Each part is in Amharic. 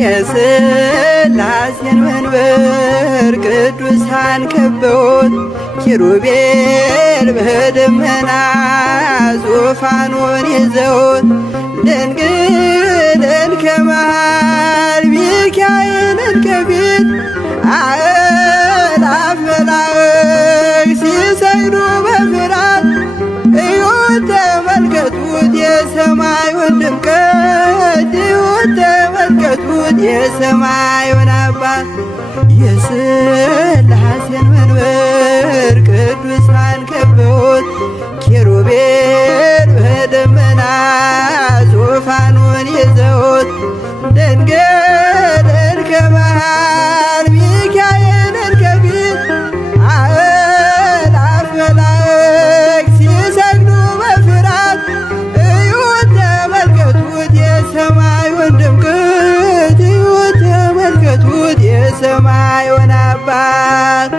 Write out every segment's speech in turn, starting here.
የሥላሴን መንበር ቅዱሳን ከበውት ኪሩቤል በደመና ዙፋኑን ይዘውት ድንግልን ከመሃል ሚካኤልን ከፊት አእላፍ መላእክት ሲሰግዱ በፍርሃት እዩት ተመልከቱት የሰማዩን ድምቀት እዩት ተመልከቱት የሰማዩን አባት የሥላሴን መንበር ቅዱሳን ከበውት ኪሩቤል በደመና ዙፋኑን ይዘውት ድንግልን ከመሃል ሚካኤልን ከፊት አእላፍ መላእክት ሲሰግዱ በፍርሃት እዩት ተመልከቱት የሰማዩን ድምቀት እዩት ተመልከቱት የሰማዩን አባት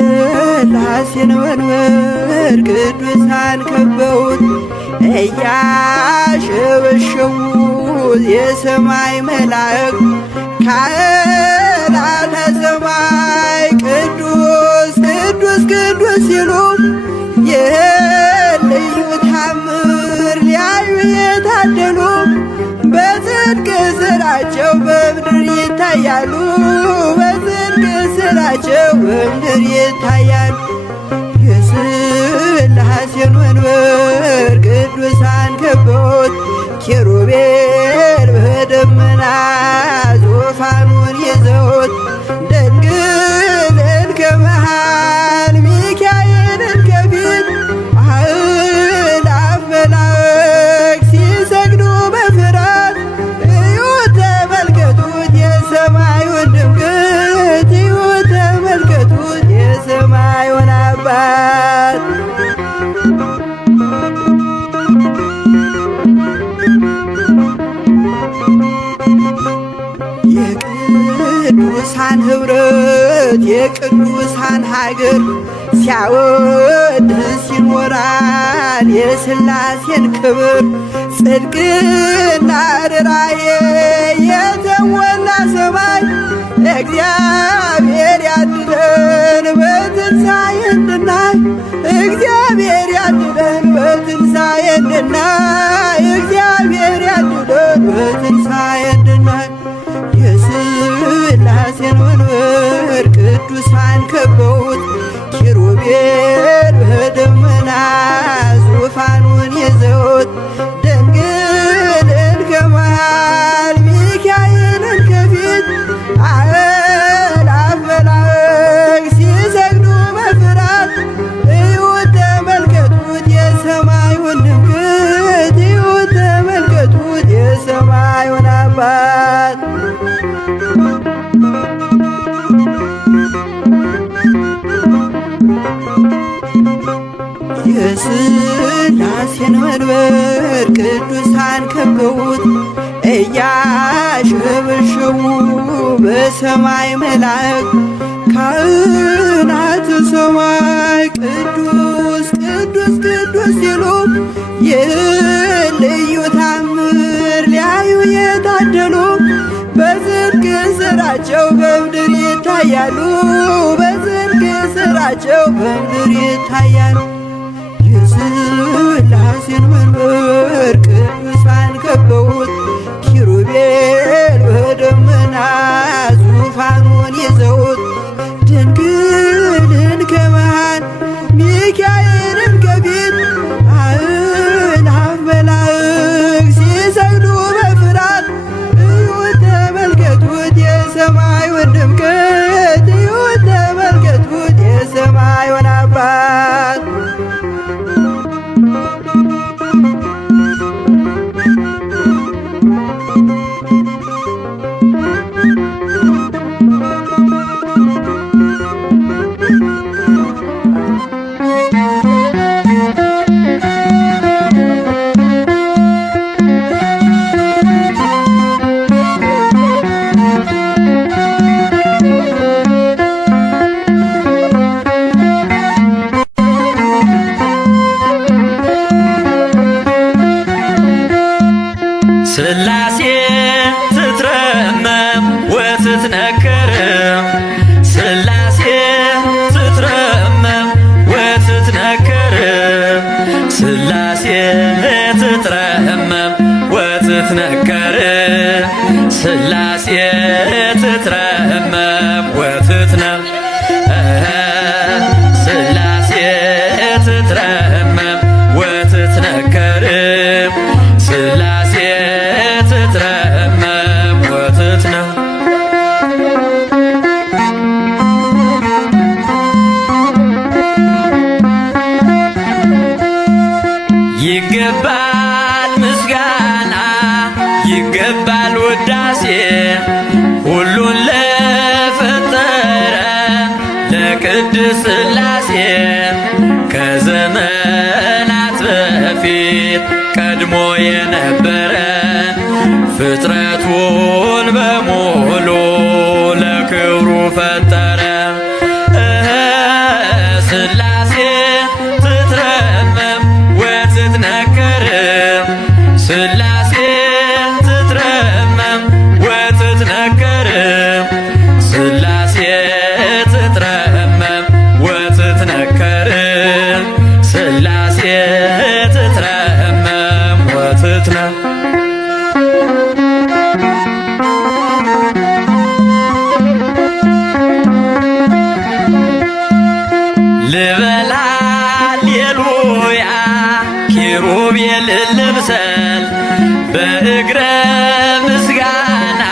የሥላሴን መንበር ቅዱሳን ከበውት እያሸበሸቡ የሰማይ መላእክት ካህናተ ሰማይ ቅዱስ ቅዱስ ቅዱስ ሲሉ ይህን ልዩ ታምር ሊያዩ የታደሉ በጽድቅ ሥራቸው በምድር ይታያሉ በጽድቅ ሥራቸው በምድር ይታያሉ። የሥላሴን መንበር ቅዱሳን ከበውት ኪሩቤል በደመና ዙፋኑን ይዘውት ድንግልን ከመሃል ሚካኤልን ከፊት አእላፍ መላእክት ሲሰግዱ በፍርሃት እዩት ተመልከቱት የሰማዩን ድምቀት እዩት ተመልከቱት የሰማዩን አባት የቅዱሳን ኅብረት የቅዱሳን ሀገር ሲያወድስ ይኖራል የሥላሴን ክብር ጽድቅና ርራዬ የተሞላ ሰማይ እግዚአብሔር ያድለን በትንሣኤ እንድናይ እግዚአብሔር ያድለን በትንሣኤ እንድናይ እግዚአብሔር ያድለን በትንሣኤ እንድናይ የሥላሴን መንበር ቅዱሳን ከበውት ኪሩቤል በደመና ዙፋኑን ይዘውት ድንግልን ከመሃል ሚካኤልን ከፊት አእላፍ መላእክት ሲሰግዱ በፍርሃት እዩት ተመልከቱት የሰማዩን ድምቀት እዩት ተመልከቱት የሰማዩን አባት የሥላሴን መንበር ቅዱሳን ከበውት እያሸበሸቡ በሰማይ መላእክት ካህናተ ሰማይ ቅዱስ ቅዱስ ቅዱስ ሲሉ ይህን ልዩ ታምር ሊያዩ የታደሉ በጽድቅ ሥራቸው በምድር ይታያሉ በጽድቅ ሥራቸው በምድር ይታያሉ። የሥላሴን መንበር ቅዱሳን ከበውት ኪሩቤል በደመና ዙፋኑን ይዘውት ድንግልን ከመሃል ሚካኤልን ከፊት አእላፍ መላእክት ሲሰግዱ በፍርሃት እዩት ተመልከቱት የሰማዩን ድምቀት እዩት ተመልከቱት የሰማዩን አባት ስላሴ ትትረመም ወትትነከር ስላሴ ትትረመም ወትትነም ስላሴ ትትረመም ወትትነከር ስላሴ ትትረመም ወትትነም ይገባል ምስጋና ይገባል ውዳሴ ሁሉን ለፈጠረ ለቅድስት ሥላሴ ከዘመናት በፊት ቀድሞ የነበረ ፍጥረቱን በሙሉ ለክብሩ ፈጠረ። ሥላሴ ትትረመም ወትትነከር ሥላሴ ትትረመም ወትትነከር ሥላሴ ትትረመም ወትትነከር ሥላሴ ትትረመም ወትትነም ልበላ ሌሉያ ኪሩቤል ልምሰል በእግረ ምስጋና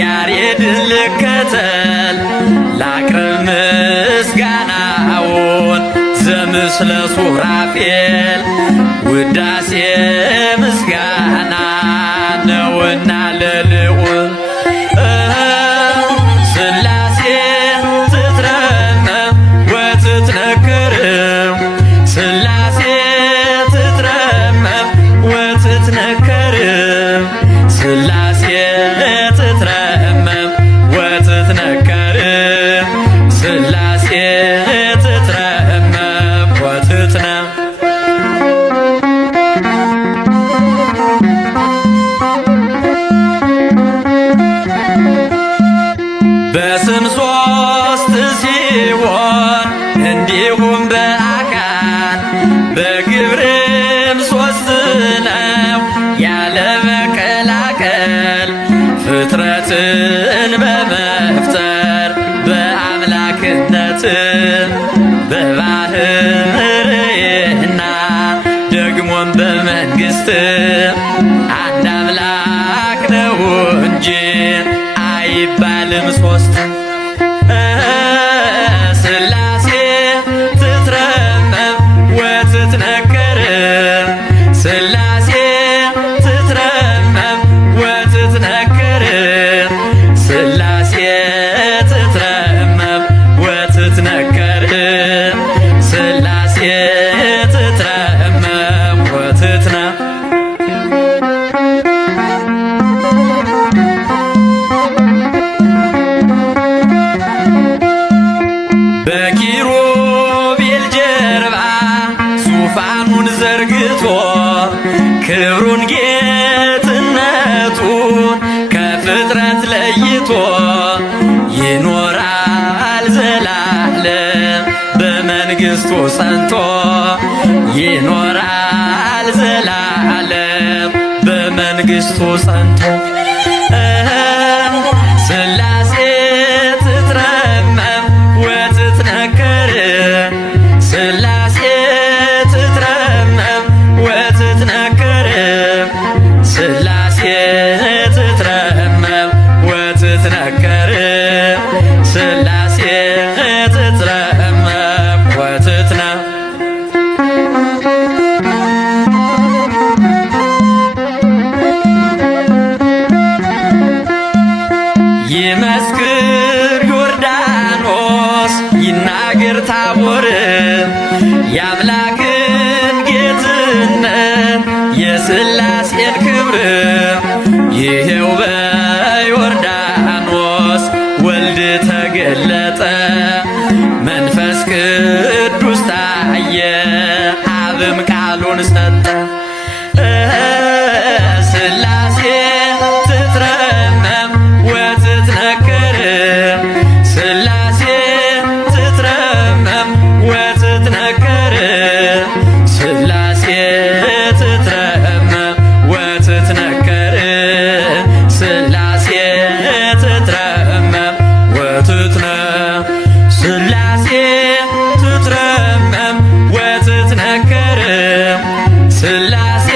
ያሬድን ልከተል ላቅርብ ምስጋናውን ዘምስለ ሱራፌል ውዳሴ ምስጋና ነውና ለልዑል ሥላሴ ትትረመም ወትትነከር ሥላሴ ትትረመም ወትትነከር ሥላሴ ትትረመም ወትትነከር ሥላሴ ትትረመም ወትትነም በስም ሦስት ሲሆን እንዲሁም በአካል በግብርም ሦስት ነው ያለ መቀላቀል ፍጥረትን በመፍጠር በአምላክነት በባህርይና ደግሞም በመንግሥት አንድ አምላክ ነው እንጂ አይባልም ሦስት። ሥላሴ ትትረመም ወትትነከር ሥላሴ ትትረመም ወትትነከር ሥላሴ ትትረመም ወትትነከር ሥላሴ ትትረመም ወትትነም በኪሩቤል ጀርባ ዙፋኑን ዘርግቶ ክብሩን ጌትነቱን ከፍጥረት ለይቶ ይኖራል ዘላለም በመንግሥቱ ጸንቶ ይኖራል ዘላለም በመንግሥቱ ጸንቶ ሥላሴ ትትረመም ወትትነከር ሥላሴ ትትረመም ወትትነከር ሥላሴ ትትረመም ወትትነከር ሥላሴ ትትረመም ወትትነም ይመስክር ዮርዳኖስ ይናገር ታቦር የአምላክን ጌትነት የሥላሴን ክብር ይሄው በዮርዳኖስ ወልድ ተገለጠ መንፈስ ቅዱስ ታየ አብም ቃሉን ሰጠ። ሥላሴ ትትረመም ወትትነከር ሥላሴ ትትረመም ወትትነከር ሥላሴ ሥላሴ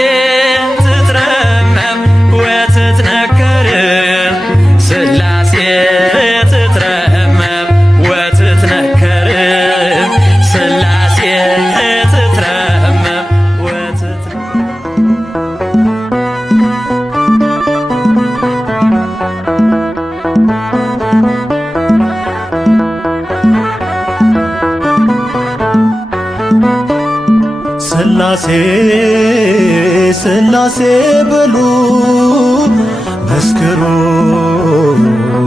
ትትረመም ወትትነከር ሥላሴ ትትረመም ወትትነከር ሥላሴ ትትረመም ሥላሴ ሥላሴ በሉ መስክሩ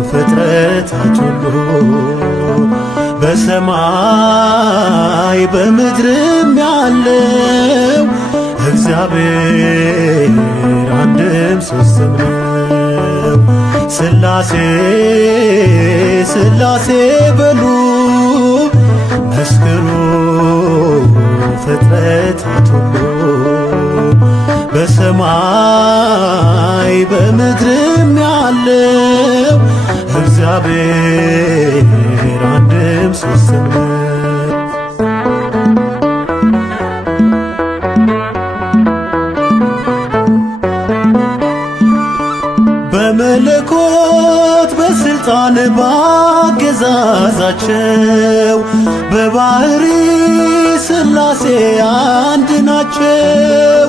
ፍጥረታት ሁሉ በሰማይ በምድርም ያለው እግዚአብሔር አንድም ሦስትም ነው። ሥላሴ ሥላሴ በሉ መስክሩ ፍጥረታት ሁሉ በሰማይ በምድርም ያለው እግዚአብሔር አንድም ሦስትም ነው። በመለኮት በሥልጣን ባገዛዛቸው በባሕሪ ሥላሴ አንድ ናቸው።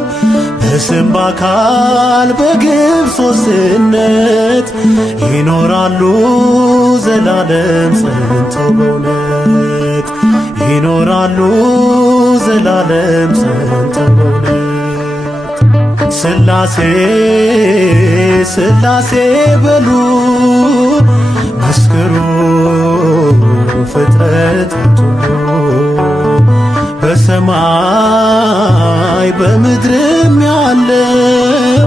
በስም በአካል በግብ ሦስትነት ይኖራሉ ዘላለም ጸንተው በእውነት ይኖራሉ ዘላለም ጸንተው በእውነት ሥላሴ ሥላሴ በሉ መስክሩ ፍጥረታት ሁሉ በሰማይ በምድርም ያለው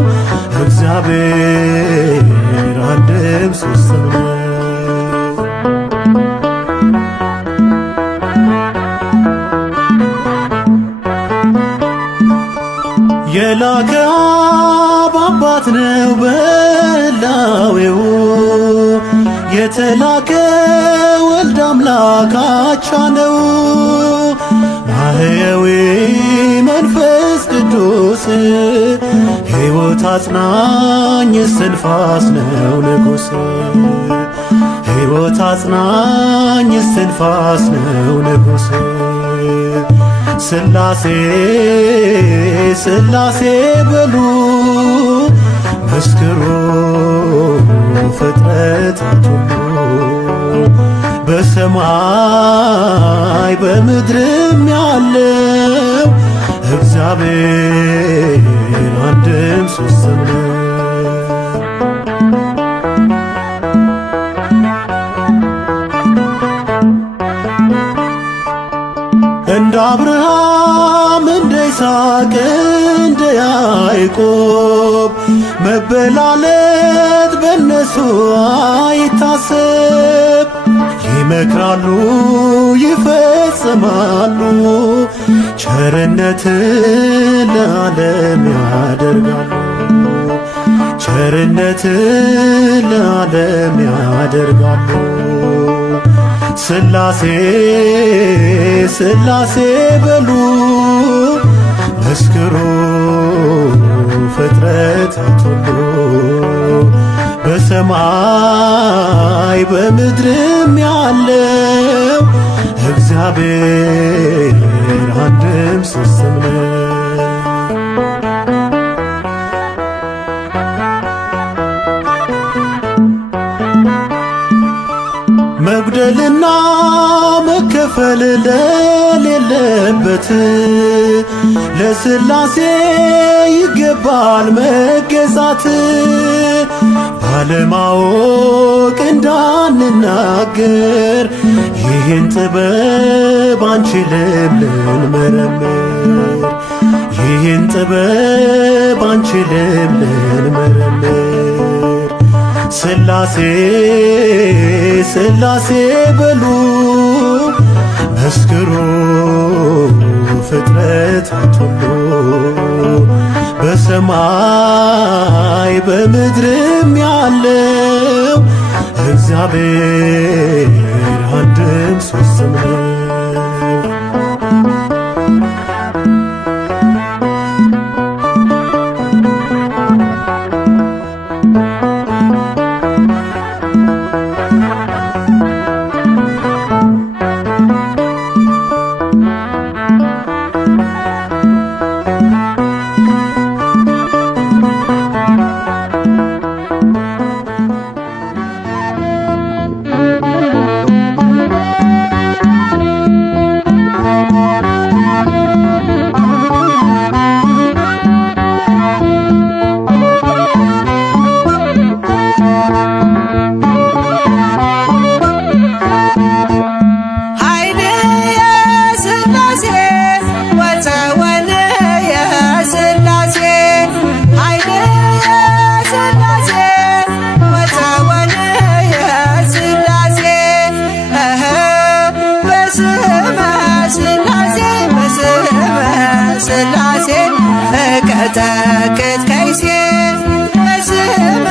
እግዚአብሔር አንድም ሦስትም ነው። የላከ አብ አባት ነው በሕላዌው የተላከ ወልድ አምላክ አቻ ነው። ማህየዊ መንፈስ ቅዱስ ሕይወት አጽናኝ እስትንፋስ ነው ንጉሥ ሕይወት አጽናኝ እስትንፋስ ነው ንጉሥ ሥላሴ ሥላሴ በሉ መስክሩ ፍጥረታት ሁሉ በሰማይ በምድርም ያለው እግዚአብሔር አንድም ሦስትም ነው። እንደ አብርሃም እንደ ይስሐቅ እንደ ያዕቆብ መበላለት በነሱ አይታሰብ። ይመክራሉ ይፈጽማሉ ቸርነትን ለዓለም ያደርጋሉ ቸርነትን ለዓለም ያደርጋሉ። ሥላሴ ሥላሴ በሉ መስክሩ ፍጥረታት ሁሉ በሰማይ በምድርም ያለው እግዚአብሔር አንድም ሦስትም ነው። መጉደልና መከፈል ለሌለበት ለሥላሴ ይገባል መገዛት። ባለማወቅ እንዳንናገር ይህን ጥበብ አንችልም ልንመረምር ይህን ጥበብ አንችልም ልንመረምር። ሥላሴ ሥላሴ በሉ መስክሩ ፍጥረታት ሁሉ በሰማይ በምድርም ያለው እግዚአብሔር አንድም ሦስትም ነው። እቀጠቅጥ ከይሴ በስመ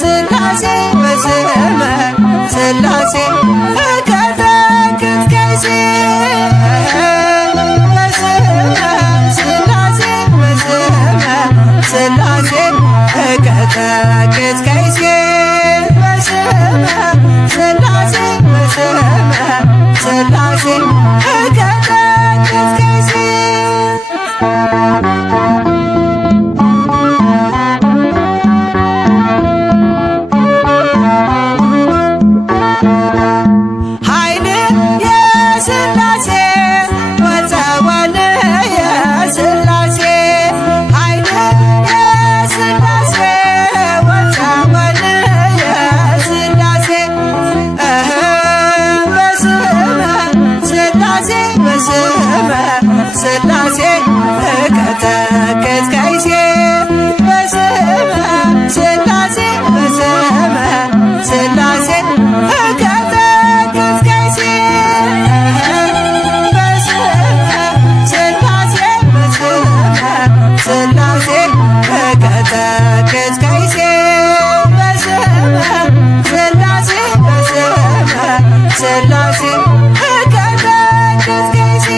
ሥላሴ በስመ ሥላሴ እቀጠቅጥ ከይሴ በስመ ሥላሴ በስመ ሥላሴ እቀጠቅጥ ከይሴ በስመ ሥላሴ በስመ ሥላሴ እቀጠቅጥ ከይሴ ሥላሴ እቀጠቅጥ ከይሴ በስመ ሥላሴ በስመ ሥላሴ እቀጠቅጥ ከይሴ በስመ ሥላሴ በስመ ሥላሴ እቀጠቅጥ ከይሴ በስመ ሥላሴ በስመ ሥላሴ እቀጠቅጥ ከይሴ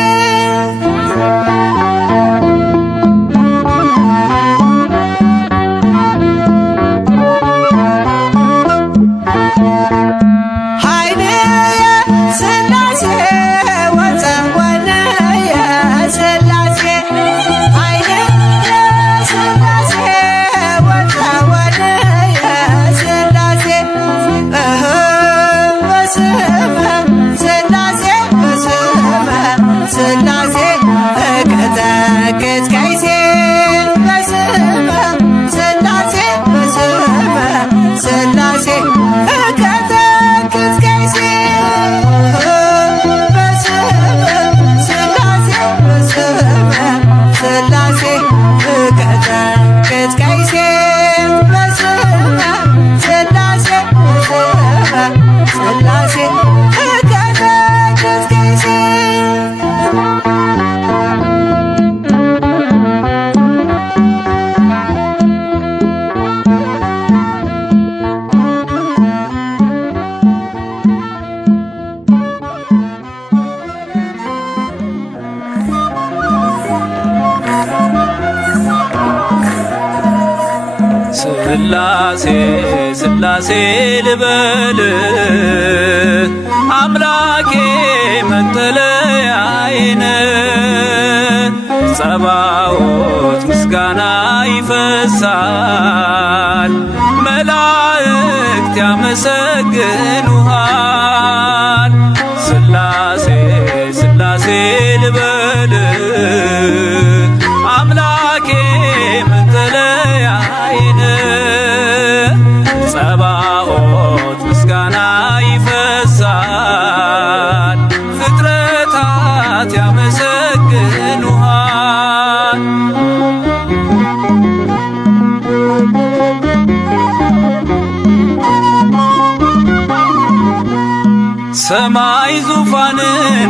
ሥላሴ እቀጠቅጥ ከይሴ በስመ ሥላሴ በስመ ሥላሴ እቀጠቅጥ ከይሴ በስመ ሥላሴ በስመ ሥላሴ እቀጠቅጥ ከይሴ በስመ ሥላሴ በስመ ሥላሴ እቀጠቅጥ ከይሴ ሥላሴ ሥላሴ ልበል አምላኬ መጠለያዬን ጸባዖት ምስጋና ይፈሳል መላእክት ያመሰግኑሃል ሥላሴ ሥላሴ ልበል አምላኬ መጠለያዬን ጸባዖት ምስጋና ይፈሳል ፍጥረታት ያመሰግኑሃል ሰማይ ዙፋን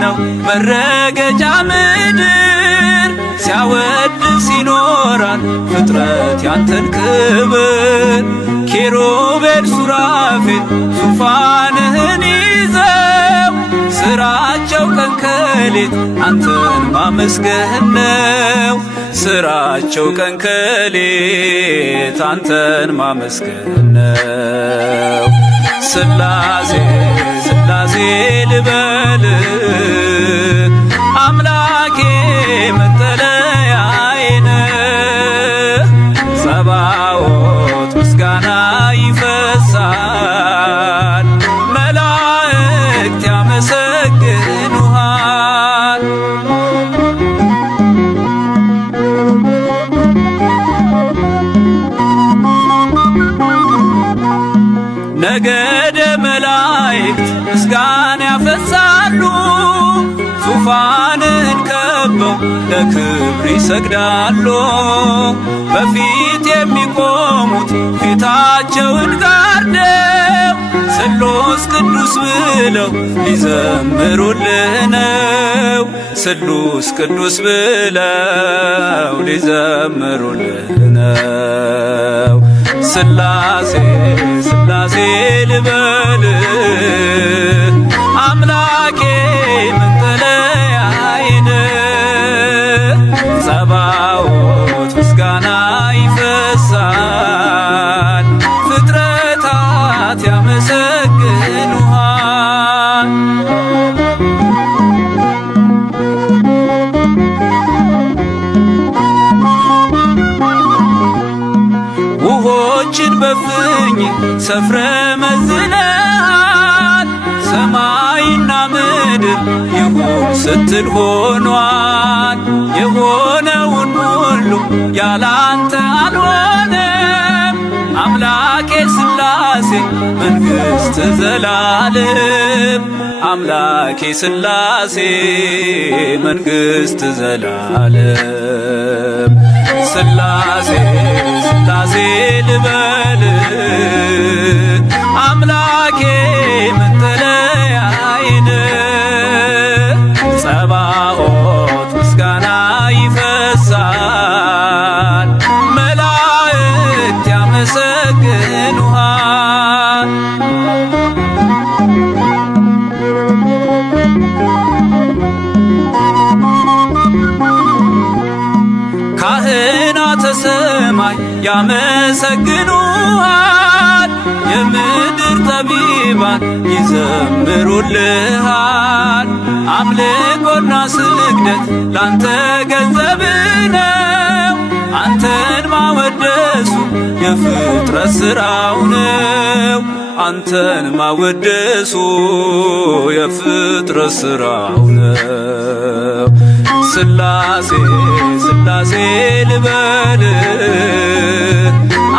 ነው መረገጫ ምድር ሲያወድስ ይኖራል ፍጥረት ያንተን ክብር ኪሩቤል ሱራፌል ዙፋንህን ይዘው ስራቸው ቀን ከሌት አንተን ማመስገን ነው ስራቸው ቀን ከሌት አንተን ማመስገን ነው ሥላሴ ሥላሴ ልበል አምላኬ መጠለያዬን ጸባዖት ምስጋና ይፈሳል መላእክት ያመሰግኑሃል ነገደ መላእክት ምስጋና ያፈሳሉ ዙፋንን ከበው ለክብር ይሰግዳሉ በፊት የሚቆሙት ፊታቸውን ጋርደው ስሉስ ቅዱስ ብለው ሊዘምሩልህ ነው። ስሉስ ቅዱስ ብለው ሊዘምሩልህ ነው። ስላሴ ስላሴ ልበል አምላኬ መጠለያዬን ጸባዖት ምስጋና ይፈሳል ፍጥረታት ያመሰግኑሃል። ውሆችን በፍኝ ሰፍረ መዝነሃል ሰማይና ምድር ይሁን ስትል ሆኗል። የሆነውን ሁሉ ያላንተ አልሆነም። አምላኬ ስላሴ መንግሥት ዘላለም አምላኬ ስላሴ መንግሥት ዘላለም ስላሴ ስላሴ ልበል አምላኬ መጠለያዬን ጸባዖት ምስጋና ይፈሳል መላእክት ያመሰግኑሃል። ካህናተ ሰማይ ያመሰግኑሃል የምድር ጠቢባን ይዘምሩልሃል። አምልኮና ስግደት ላንተ ገንዘብ ነው። አንተን ማወደሱ የፍጥረት ሥራው ነው። አንተን ማወደሱ የፍጥረት ሥራው ነው። ስላሴ ስላሴ ልበል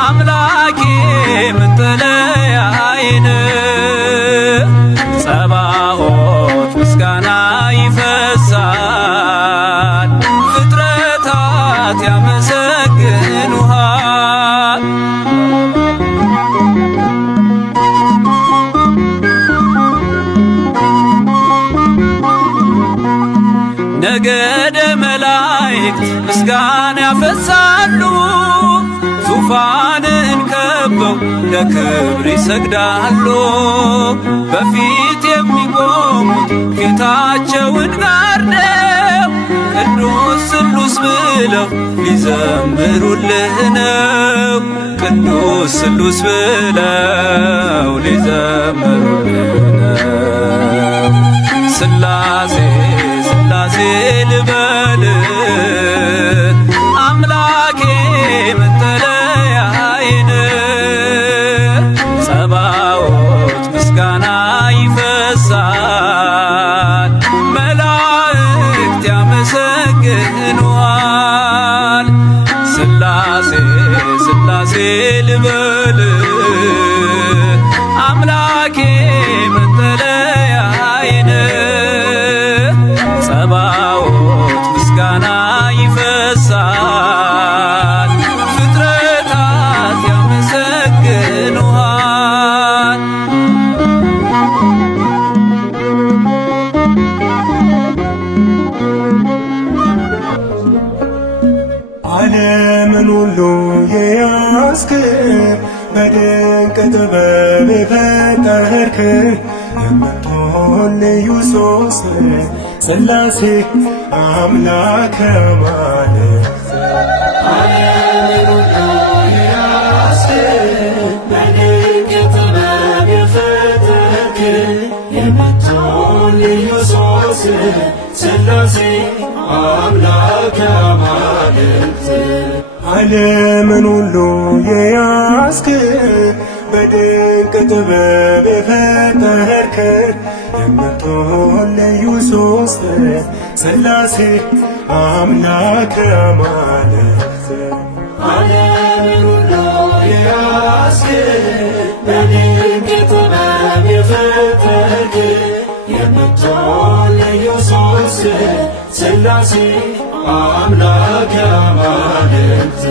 አምላኬ መጠለያዬን ጸባዖት ምስጋና ይፈሳል ፍጥረታት ያመሰግኑሃል። ነገደ መላእክት ምስጋና ያፈሳሉ ዙፋንን ከበው ለክብር ይሰግዳሉ። በፊት የሚቆሙት ፊታቸውን ጋርደው ቅዱስ ስሉስ ብለው ሊዘምሩልህ ነው። ቅዱስ ስሉስ ብለው ሊዘምሩልህ ነው። ስላሴ ስላሴ ልበል አምላኬ መጠለያዬን ጸባዖት ምስጋና ይፈሳል መላእክት ያመሰግኑሃል። ስላሴ ስላሴ ልበል አምላኬ መጠለያዬን ጸባዖት ምስጋና ይፈሳል ፍጥረታት ያመሰግኑሃል። ዓለምን ሁሉ የያዝክ በድንቅ ጥበብ የፈጠርክ የምትሆን ልዩ ሦስት ሥላሴ አምላከ አማልክት ዓለምን ሁሉ የያዝክ በድንቅ ጥበብ የፈጠርክ የምትሆን ልዩ ሦስት ሥላሴ አምላከ አማልክት ዓለምን ሁሉ የያዝክ በድንቅ ጥበብ የፈጠርክ የምትሆን ልዩ ሦስት ሥላሴ አምላከ አማልክት ዓለምን ሁሉ የያዝክ በድንቅ ጥበብ የፈጠርክ የምትሆን ልዩ ሦስት ሥላሴ አምላከ አማልክት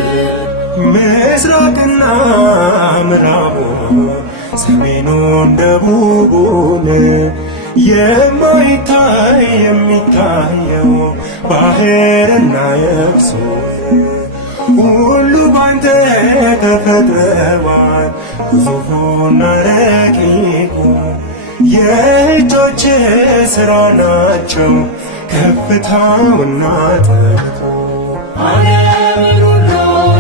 ምስራቅና ምዕራቡ ሰሜኑን ደቡቡን የማይታይ የሚታየው ባህርና የብሱ ሁሉ ባንተ ተፈጥረዋል። ግዙፉና ረቂቁ የእጆች ሥራ ናቸው ከፍታውና ጥልቁ። ዓለምን ሁሉ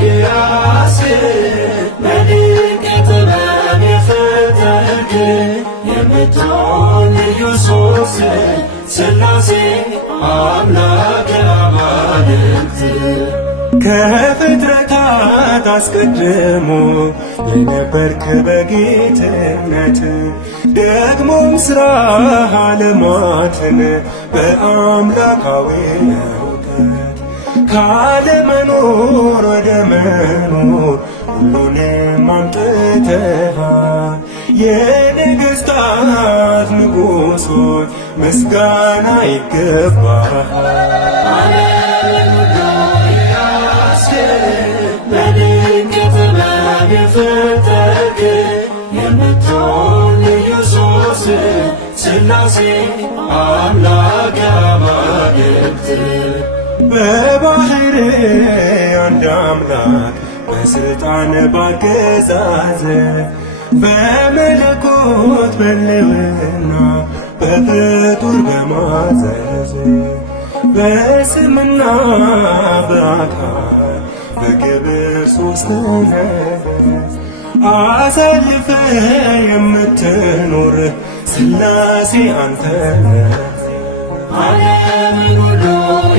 የያዝህ በድንቅ ጥበብ የፈጠርክ የምትሆን ልዩ ሦስት ሥላሴ አምላከ አማልክት ከፍጥረታት አስቀድሞ የነበርክ በጌትነት ደግሞም ሥራ ዓለማትን በአምላካዊ እውቀት ካለመኖር ወደ መኖር ሁሉንም አምጥተሃል። የነገሥታት ንጉሶች ምስጋና ይገባሃል። በድንቅ ጥበብ የፈጠርክ የምትሆን ልዩ ሦስት ሥላሴ አምላከ አማልክት በባሕር አንድ አምላክ በሥልጣን ባገዛዝ በመለኮት በልዕልና በፍጡር በማዘዝ በስምና በአካል በክብር ሦስት ነህ አሳልፈ የምትኖር ሥላሴ አንተ ነህ። ዓለምን ሁሉ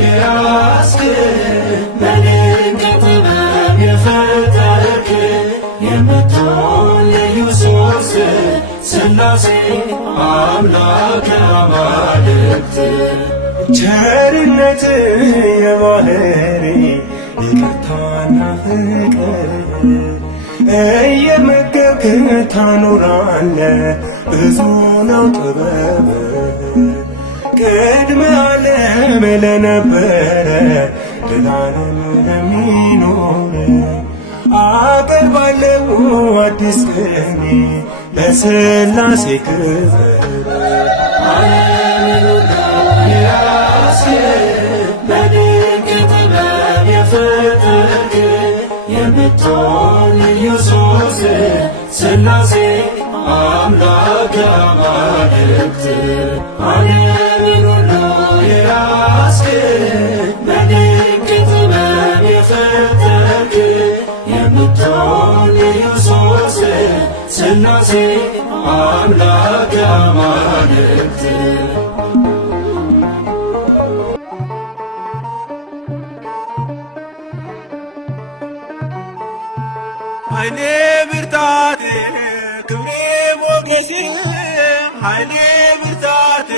የያዝክ በድንቅ ጥበብ የፈጠርክ የምትሆን ልዩ ሦስት ሥላሴ አምላከ አማልክት ቸርነት የባሕሪ ይቅርታና ፍቅር እየመገብክ ታኖራለህ ብዙ ነው ጥበብ ቅድመ ዓለም ለነበረ ዘላለም ለሚኖር አቀርባለሁ አዲስ ቅኔ ለሥላሴ ክብር። በድንቅ ጥበብ የፈጠርክ የምትሆን ልዩ ሦስት ሥላሴ አምላከ አማልክት ዓለምን ሁሉ የያዝክ በድንቅ ጥበብ የፈጠርክ የምትሆን ልዩ ሦስት ሥላሴ አምላከ አማልክት ኃይሌ ብርታቴ ክብሬ ሞገሴ ኃይሌ ብርታቴ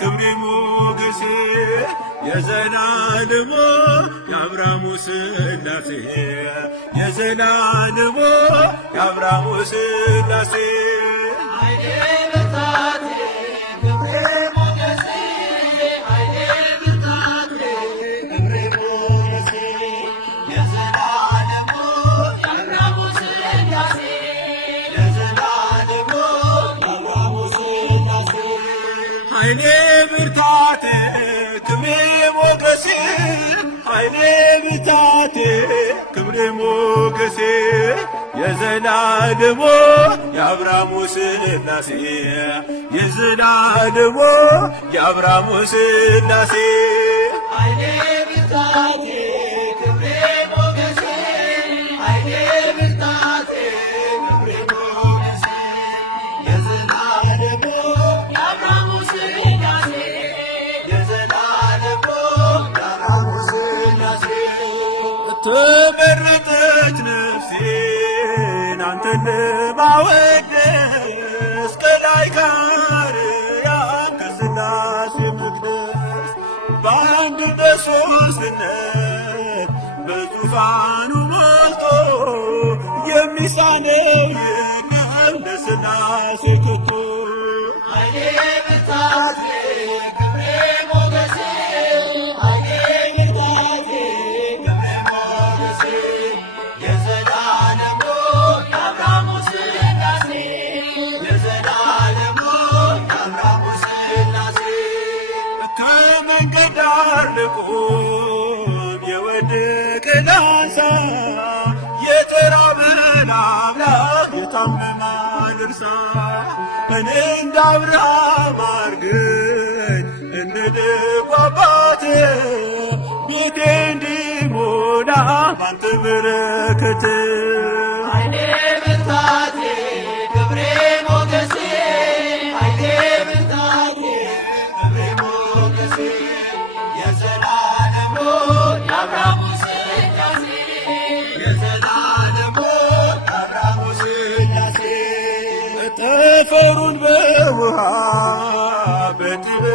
ክብሬ ሞገሴ የዘላለሙ የአብርሃሙ ሥላሴ የዘላለሙ የአብርሃሙ ሥላሴ ኃይሌ ብርታቴ ክብሬ ሞገሴ ኃይሌ ብርታቴ ክብሬ ሞገሴ የዘላለሙ የአብርሃሙ ሥላሴ የዘላለሙ የአብርሃሙ ሥላሴ ኃይሌ ብርታቴ ክብሬ ሞገሴ ኃይሌ ብርታቴ ክብሬ ሞገሴ የዘላለሙ የአብርሃሙ ሥላሴ የዘላለሙ የአብርሃሙ ሥላሴ ኃይሌ ብርታቴ ክብሬ ሞገሴ ኃይሌ ብርታቴ ክብሬ ሞገሴ የዘላለሙ የአብርሃሙ ሥላሴ የዘላለሙ የአብርሃሙ ሥላሴ ተመረጠች ነፍሴን አንተን ለማወደስ ከላይ ከአርያም ከሥላሴ መቅደስ በአንድነት ሦስትነት በዙፋኑ ሞልቶ የሚሳነው የለም ለሥላሴ ከቶ ኃይሌ ብርታቴ ክብሬ ሞገሴ ኃይሌ ብርታቴ ክብሬ ሞገሴ የዘላለሙ የአብርሃሙ ሥላሴ ልቁም የወደቀን አንሳ የተራበን አምላክ የታመመን እርሳ። እኔ እንደ አብርሃም አርገኝ እንደ ደጉ አባት ቤቴ እንዲሞላ ባንተ በረከት። ኃይሌ ብርታቴ ክብሬ ሞገሴ ኃይሌ ብርታቴ ክብሬ ሞገሴ የዘላለሙ የአብርሃሙ ሥላሴ የዘላለሙ የአብርሃሙ ሥላሴ ጠፈሩን በውሃ በጥበብ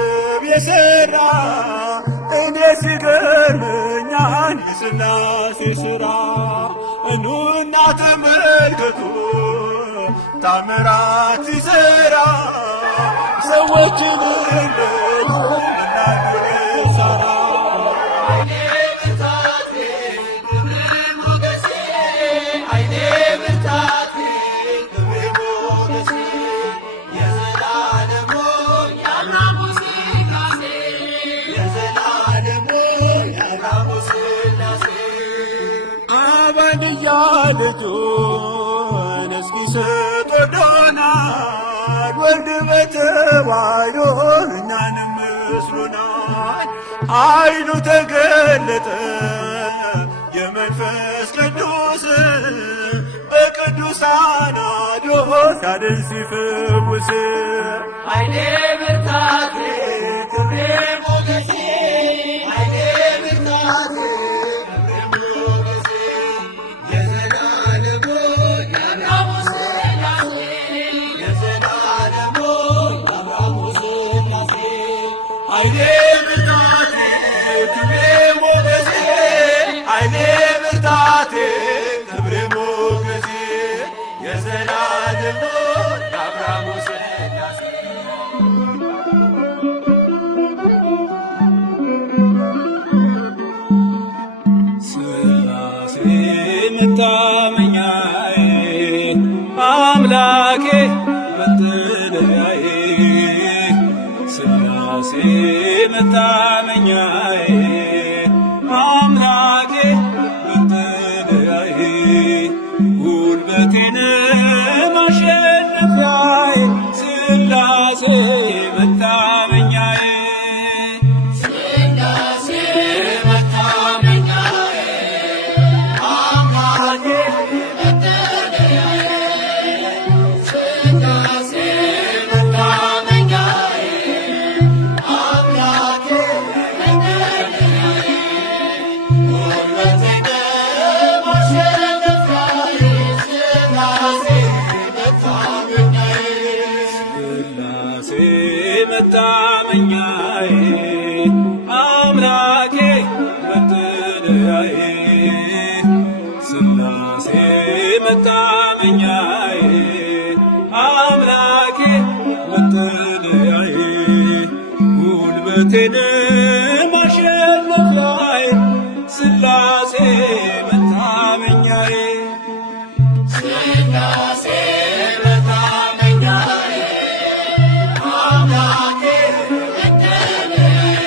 የሠራ እኔ ሲገርመኛል የሥላሴ ሥራ። እኑና ተመልከቱ ታምራት ሲሠራ ሰዎችን እንደሉ እናሳራ። ኃይሌ ብርታቴ ክብሬ ሞገሴ ኃይሌ ብርታቴ ክብሬ ሞገሴ የዘላለሙ የአብርሃሙ ሥላሴ የዘላለሙ የአብርሃሙ ሥላሴ አባንያ ልጁን እስኪሰጥ ወዶናል። ወልድ በተዋሕዶ እኛንም መስሎናል። ኃይሉ ተገለጠ የመንፈስ ቅዱስ በቅዱሳን አድሮ ሲያድን ሲፈውስ። ኃይሌ ብርታቴ ክብሬ ሞገሴ ኃይሌ ብርታቴ ክብሬ ሞገሴ የዘላለሙ የአብርሃሙ ሥላሴ የዘላለሙ የአብርሃሙ ሥላሴ ኃይሌ ብርታቴ ክብሬ ሞገሴ ኃይሌ ብርታቴ ክብሬ ሞገሴ የዘላለሙ የአብርሃሙ ሥላሴ። ሥላሴ መታመኛዬ አምላኬ መጠለያዬ ሥላሴ መታመኛዬ አምላኬ መጠለያዬ ጉልበቴን ማሸነፊያዬ ሥላሴ መታመኛዬ ሥላሴ መታመኛዬ አምላኬ መጠለያዬ ሥላሴ መታመኛዬ አምላኬ መጠለያዬ ጉልበቴን ማሸነፊያዬ ሥላሴ መታመኛዬ ሥላሴ መታመኛዬ አምላኬ መጠለያዬ ሥላሴ መታመኛዬ አምላኬ መጠለያዬ ጉልበቴን ማሸነፊያዬ ሥላሴ መታመኛዬ ሥላሴ መታመኛዬ አምላኬ መጠለያዬ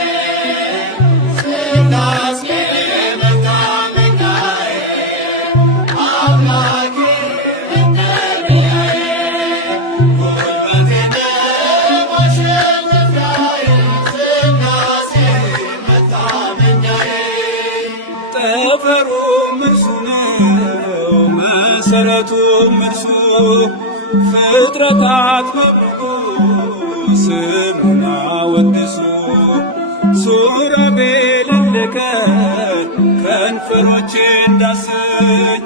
ሥላሴ መታመኛዬ አምላኬ መጠለያዬ ጉልበቴን ማሸነፊያዬ ሥላሴ መታመኛዬ ጠፈሩም እርሱ ነው መሠረቱም እርሱ ፍጥረታት በሙሉ ስሙን አወድሱ። ሱራፌልን ልከ ከንፈሮቼን ዳስኝ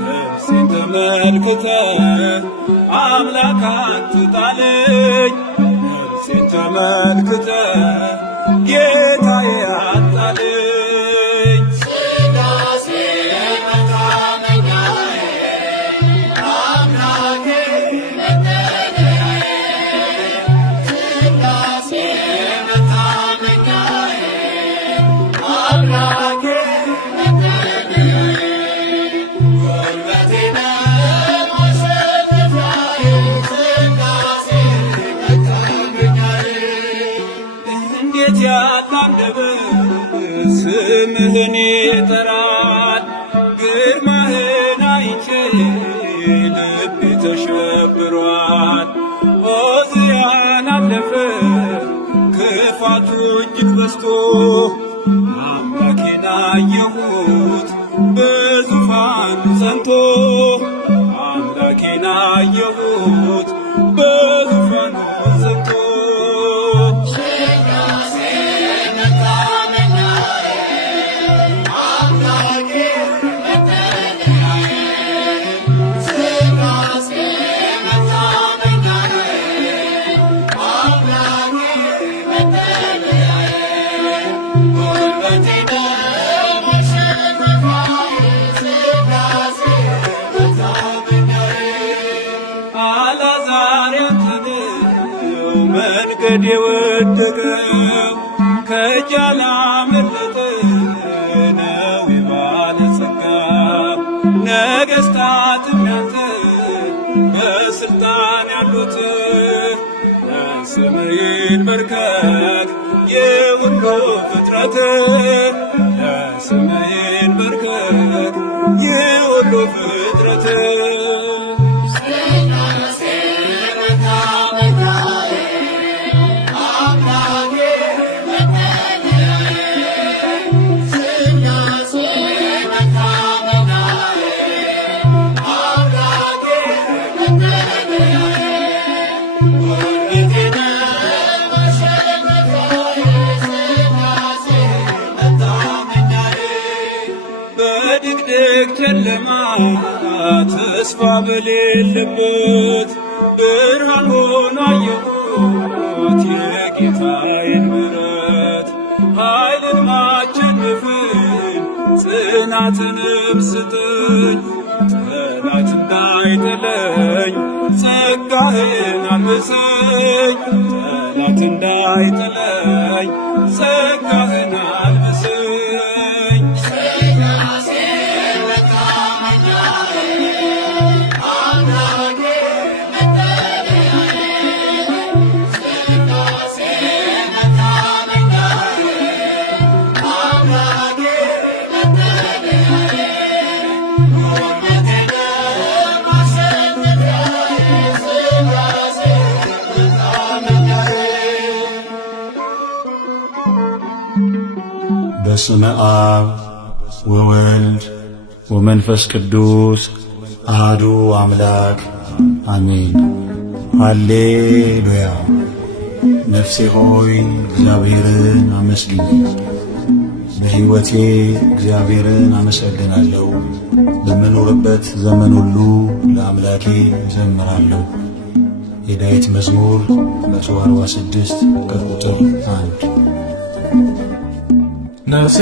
ነፍሴን ተመልክተ አምላክ አትጣለኝ ነፍሴን ተመልክተ ጌታዬ አጣለኝ። ሥላሴ መታመኛዬ አምላኬ መጠለያዬ ሥላሴ መታመኛዬ አምላኬ መጠለያዬ ጉልበቴን ማሸነፊያዬ ሥላሴ መታመኛዬ እንዴት ያለ አንደበት ስምህን ይጠራል። ግርማህን አይቼ ልቤ ተሸብሯል። ዖዝያን አለፈ ክፋቱ እጅግ በዝቶ አምላኬን አየሁት በዙፋኑ ጸንቶ አምላኬን አየሁት በዙፋኑ ጸንቶ መንገድ የወደቀው ከእጅ ያላመለጠ ነው የባለጸጋ። ነገሥታትም ያንተ በስልጣን ያሉት ለስምህ ይንበርከክ የሁሉ ፍጥረት ለስምህ ይንበርከክ የሁሉ ፍጥረት በድቅድቅ ጨለማ ተስፋ በሌለበት ብርሃን ሆኖ አየሁት የጌታዬን ምሕረት። ኃይልን ማቸነፍን ጽናትንም ስጠኝ፣ ጠላት እንዳይጥለኝ ጸጋህን አልብሰኝ። ጠላት እንዳይጥለኝ ጸጋህን አልብሰኝ። በስመ አብ ወወልድ ወመንፈስ ቅዱስ አሐዱ አምላክ አሜን። ሃሌሉያ። ነፍሴ ሆይ እግዚአብሔርን አመስግኝ። በሕይወቴ እግዚአብሔርን አመሰግናለሁ። በምኖርበት ዘመን ሁሉ ለአምላኬ እዘምራለሁ። የዳዊት መዝሙር 146 ከቁጥር 1። ነፍሴ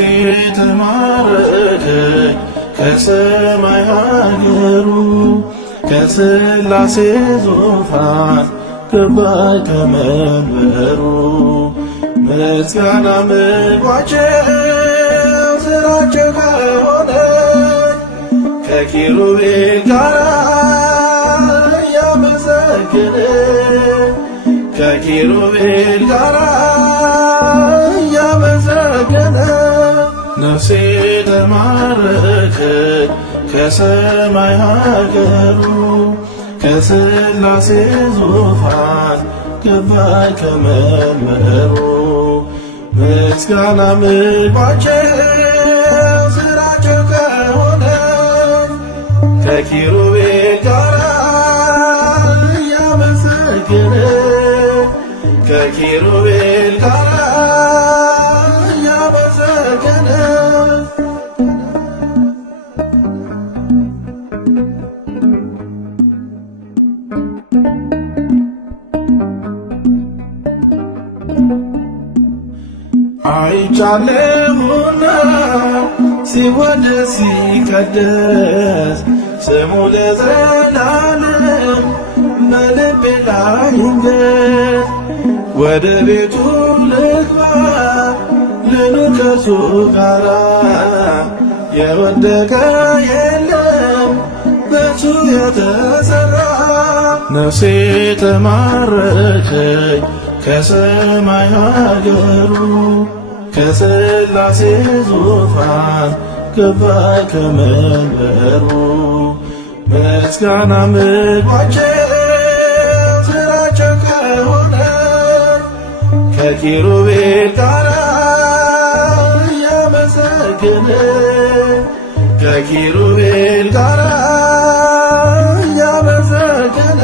ተማረከች ከሰማይ ሀገሩ፣ ከሥላሴ ዙፋን ገባች ከመንበሩ። ምስጋና ምግባቸው ሥራቸው ከሆነ ከኪሩቤል ጋር እያመሰገነ ከኪሩቤል ጋር እያመሰገነ ነፍሴ ተማረከች ከሰማይ ሀገሩ፣ ከሥላሴ ዙፋን ገባች ከመንበሩ። ምስጋና ምግባቸው ሥራቸው ከሆነ ከኪሩቤል ጋር እያመሰገነ ከኪሩቤል ጋር እያመሰገነ አይቻለሁና ሲወደስ ሲቀደስ ስሙ ለዘላለም በልቤ ላይ ይንገስ። ወደ ቤቱ ልግባ ልኑር ከሱ ጋራ፣ የወደቀ የለም በሱ የተሠራ። ነፍሴ ተማረከች ከሰማይ ሀገሩ፣ ከሥላሴ ዙፋን ገባ ከመንበሩ ምስጋና ምግባቸው ሥራቸው ከሆነ ከኪሩቤል ጋር እያመሰገነ ከኪሩቤል ጋር እያመሰገነ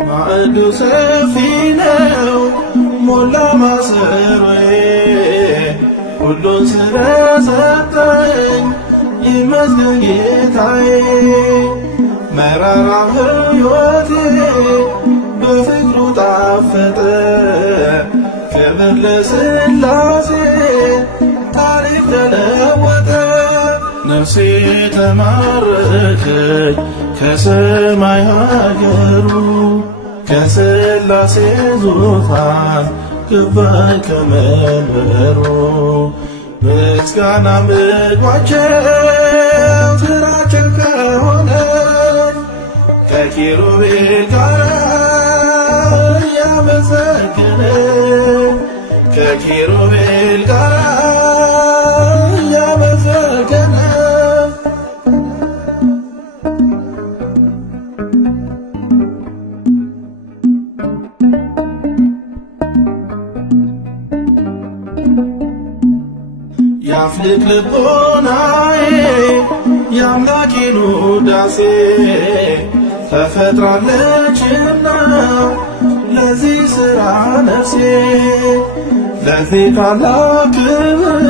ማዕዱ ሰፊ ነው ሞላ ማሰሮዬ ሁሉን ስለሰጠኝ ይመስገን ጌታዬ። መራራ ሕይወቴ በፍቅሩ ጣፈጠ ክብር ለሥላሴ ታሪክ ተለወጠ። ነፍሴ ተማረከች ከሰማይ ሀገሩ ከሥላሴ ዙፋን ገባች ከመንበሩ ምስጋና ምግባቸው ሥራቸው ከሆነ ከኪሩቤል ጋር እያመሰገነ ከኪሩቤል ጋር እያመሰገነ ያፍልቅ ልቦናዬ የአምላኬን ውዳሴ ተፈጥራለችና ለዚህ ሥራ ነፍሴ ለዚህ ታላቅ ክብር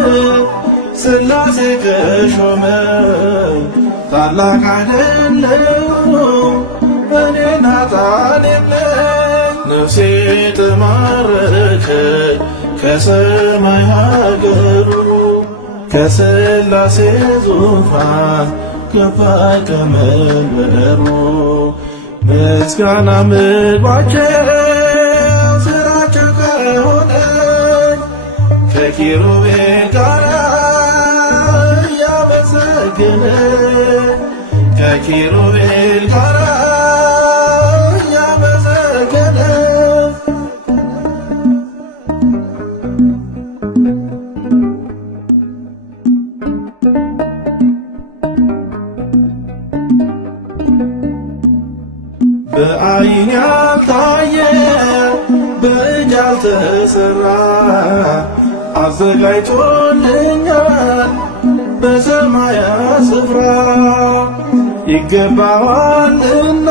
ሥላሴ ከሾመው ታላቅ አይደለሁም እኔ ናታኔም ነኝ። ነፍሴ ተማረከች ከሰማይ ሀገሩ ከሥላሴ ዙፋን ገባች ከመንበሩ ምስጋና ምግባቸው ሥራቸው ከሆነ ከኪሩቤል ጋር እያመሰገነ ከኪሩቤል ጋር እያመሰገነ በዓይን ያልታየ በእጅ ያልተሠራ አዘጋጅቶልኛል በሰማያት ስፍራ ይገባዋልና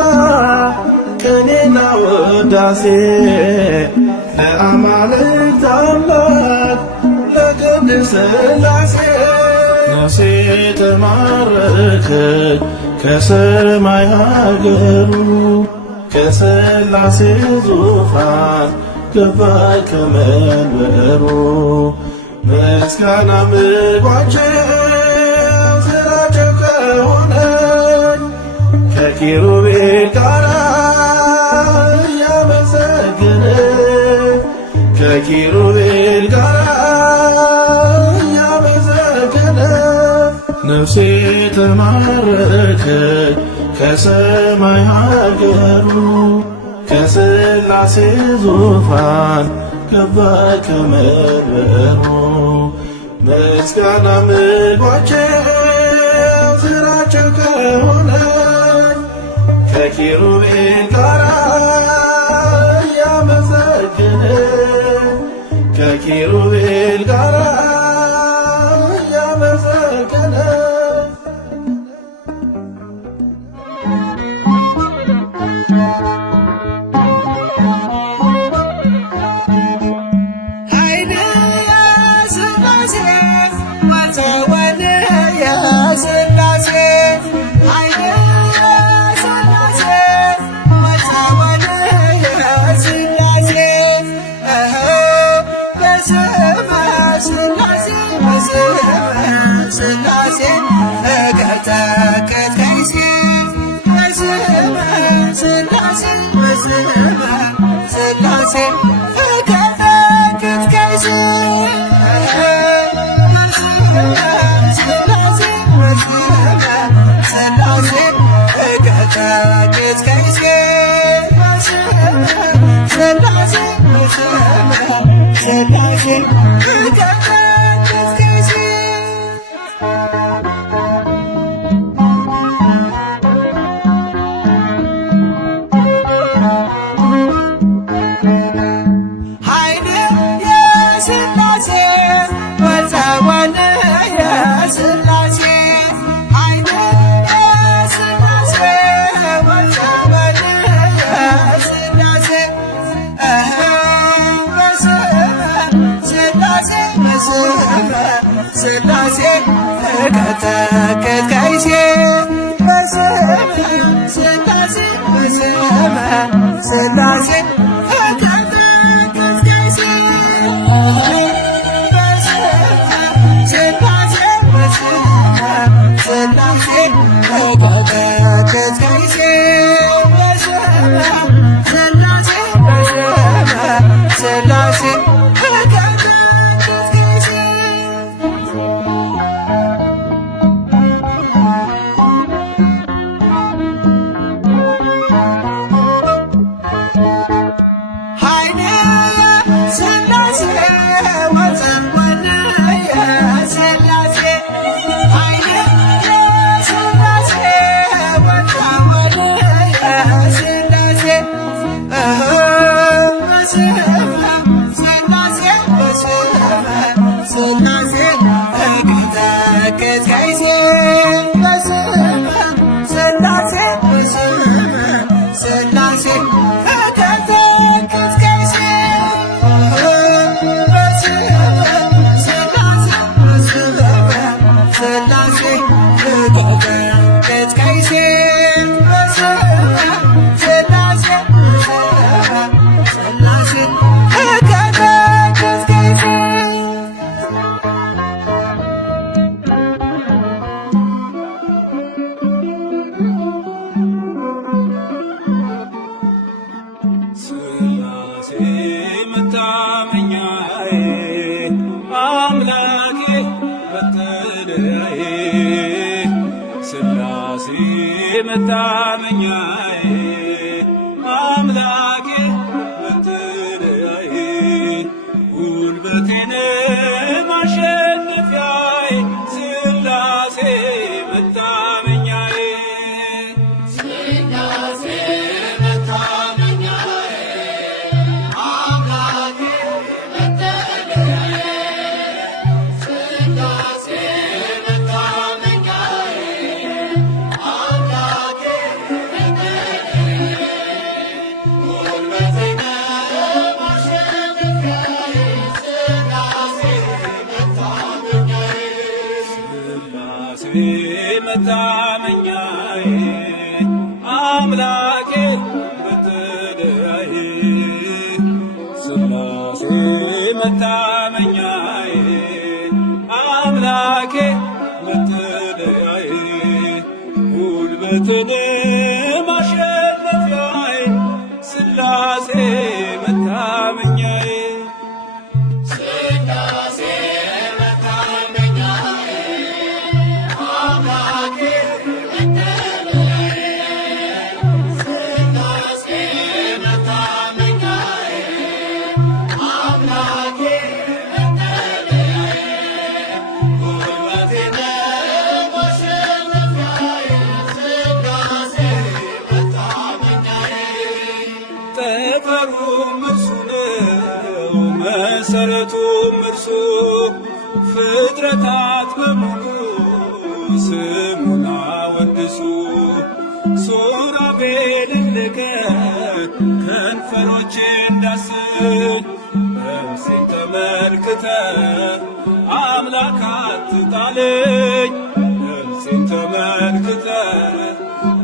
ቅኔና ውዳሴ ለአማልክት አምላክ ለቅድስት ሥላሴ። ነፍሴ ተማረከች ከሰማይ ሀገሩ ከሥላሴ ዙፋን ገባች ከመንበሩ ምስጋና ምግባቸው ሥራቸው ከሆነ ከኪሩቤል ጋር እያመሰገነ ከኪሩቤል ጋር እያመሰገነ ነፍሴ ተማረከች ከሰማይ ሀገሩ ከሥላሴ ዙፋን ገባች ከመንበሩ ምስጋና ምግባቸው ሥራቸው ከሆነ ከኪሩቤል ጋር እያመሰገነ ከኪሩቤል ጋር እያመሰገነ Selasie ሥላሴ ተቀደስከይሴ መታመኛዬ አምላኬ መጠለያዬ ጉልበቴን ማሸነፊያዬ ሥላሴ መታመኛዬ ሥላሴ መታመኛዬ አምላኬ መጠለያዬ ሥላሴ መታመኛዬ አምላኬ መጠለያዬ ሥላሴ መታመኛዬ አምላኬ መጠለያዬ ጉልበቴን ማሸነፊያዬ ሥላሴ መታመኛዬ ጠፈሩም እርሱ ነው መሠረቱም እርሱ ፍጥረታት በሙሉ ስሙን አወድሱ ሱራፌልን ልከ ከንፈሮቼን ዳስስ ነፍሴን ተመልክተ አምላክ አትጣለኝ ነፍሴን ተመልክተ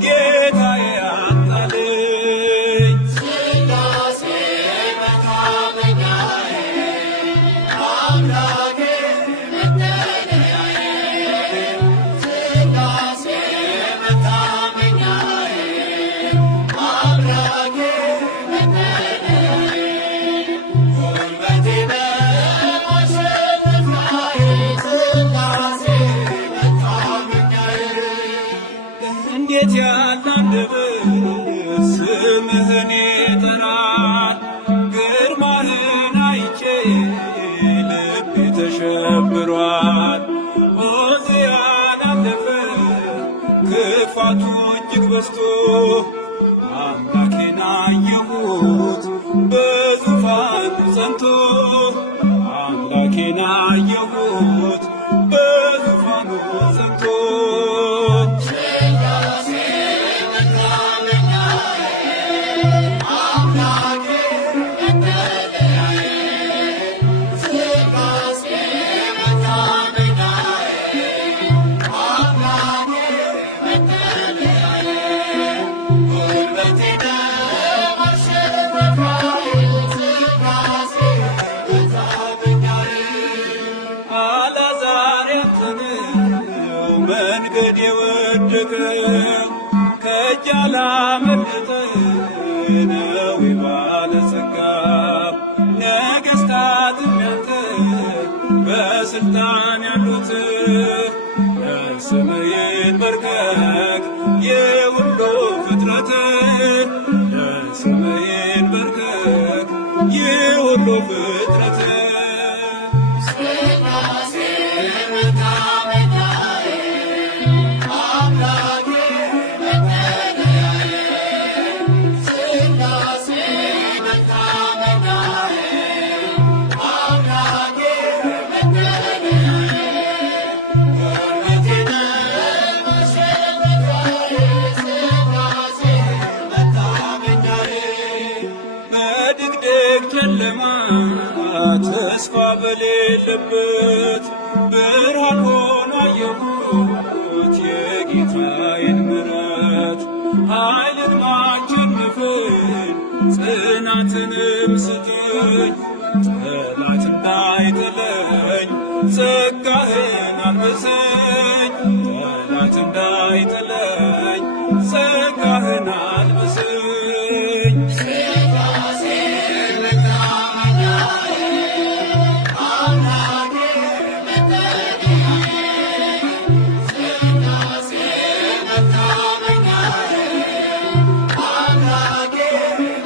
ጌታዬ አታለኝ ሥላሴ መታመኛዬ አምላኬ መጠለያዬ ሥላሴ መታመኛዬ አምላኬ መጠለያዬ ጉልበቴን ማሸነፊያዬ ሥላሴ መታመኛዬ እንዴት ያለ አንደበት ስምህን ይጠራል ግርማህን አይቼ ልቤ ተሸብሯል ዖዝያን አለፈ ክፋቱ እጅግ በዝቶ አምላኬን አየሁት በዙፋኑ ጸንቶ አምላኬን አየሁት በዙፋኑ ጸንቶ Thank you. የጠበቀው ከእጅ ያላመለጠ ነው ባለጸጋ ነገሥታትም ያንተ በስልጣን ያሉት ለስምህ ይንበርከክ የሁሉ ፍጥረት ለስምህ ይንበርከክ የሁሉ ፍጥረት ሥላሴ መታመኛዬ አምላኬ መጠለያዬ ሥላሴ መታመኛዬ አምላኬ መጠለያዬ ጉልበቴ መሸመቻዬ ሥላሴ መታመኛዬ በድቅድቅ ጨለማ ተስፋ በሌለበት ብርሃን ሆኖ አየሁት የጌታዬን ምሕረት ኃይልን ማሸነፍን ጽናትንም ስጠኝ ጠላት እንዳይጥለኝ ጸጋህን አልብሰኝ ጠላት እንዳይጥለኝ ጸጋህን አልብሰኝ ሥላሴ መታመኛዬ አምላኬ መጠለያዬ ሥላሴ መታመኛዬ አምላኬ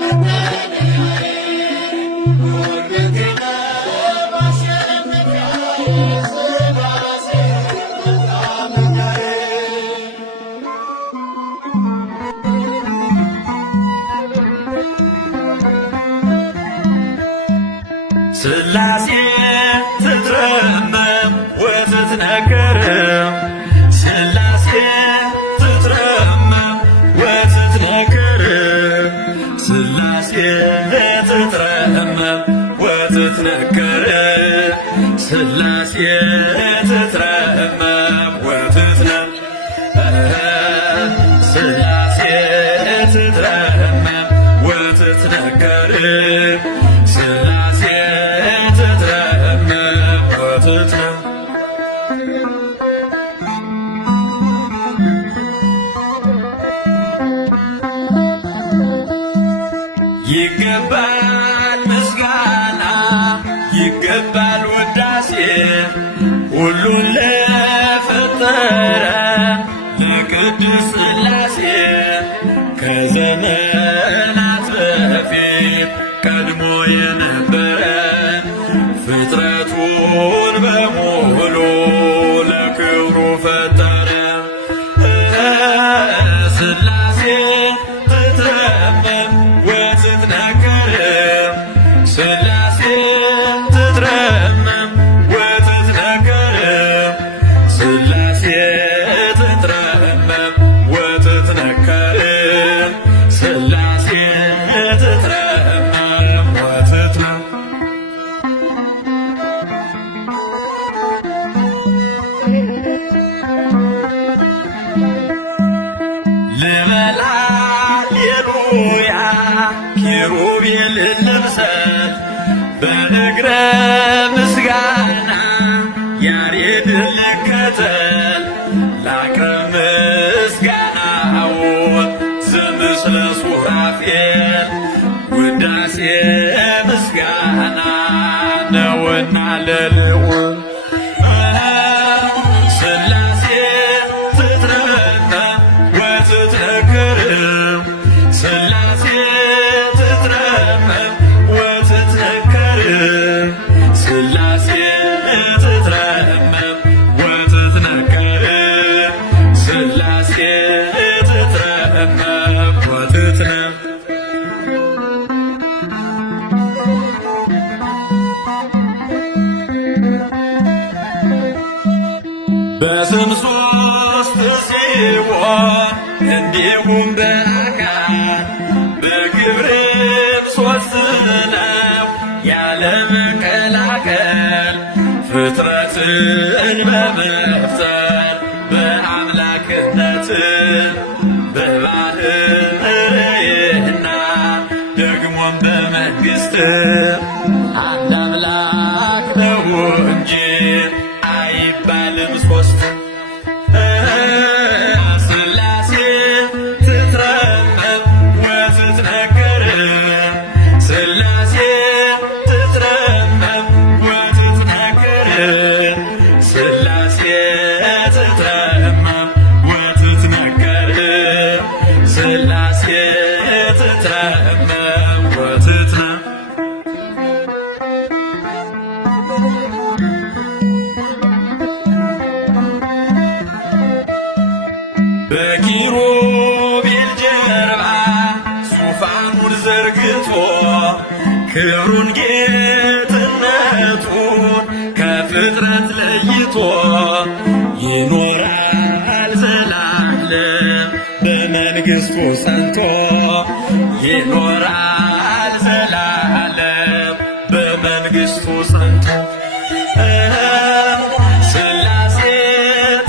መጠለያዬ ጉልበቴ ማሸነፊያዬ ሥላሴ መታመኛዬ ሥላሴ ትትረመም ወትትነከርም ሥላሴ ትትረመም ወትትነከርም ሥላሴ ትትረመም ወትትነከርም ሥላሴ ትትረመም ወትትነከርም ሥላሴ ትትረመም ወትትነከርም ሥላሴ ትትረመም ወትትነከርም ይገባል ምስጋና ይገባል ውዳሴ ሁሉን ለፈጠረ ለቅድስ ሥላሴ ከዘመናት በፊት ቀድሞ የነበረ ፍጥረቱን በሙሉ ለክብሩ ፈጠረ ሥላሴ ትትረመም ወትትነከርም ሥላሴ ትትረመም ወትትነከርም ሥላሴ ትትረመም ወትትነከርም ሥላሴ ትትረመም ወትትነከርም ልበል ሃሌሉያ ኪሩቤል ልብሰት በእግረ ምስጋና ያሬድ ልከተል ላቅርብ ምስጋናውን ዘምስለ ሱራፌል ውዳሴ ምስጋና ነውና ለልዑል ሥላሴ ትትረመም ወትትነከርም ሥላሴ ትትረመም ወትትነከርም ሥላሴ ትትረመም ወትትነከርም ሥላሴ ትትረመም ወትትነከርም በስም ሦስት ሲሆን እንዲሁም በአካል በግብርም ሦስት ነው ያለ መቀላቀል ፍጥረትን በመፍጠር በአምላክነት በባህርይና ደግሞም በመንግሥት አንድ አምላክ ነው እንጂ አይባልም ሦስት ሥላሴ ትትረመም ወትትነም በኪሩቤል ጀርባ ዙፋኑን ዘርግቶ ክብሩን ጌትነቱን ከፍጥረት ለይቶ ይኖራል ዘላለም በመንግሥቱ ጸንቶ ይኖራል ዘላለም በመንግሥቱ ጸንቶ ሥላሴ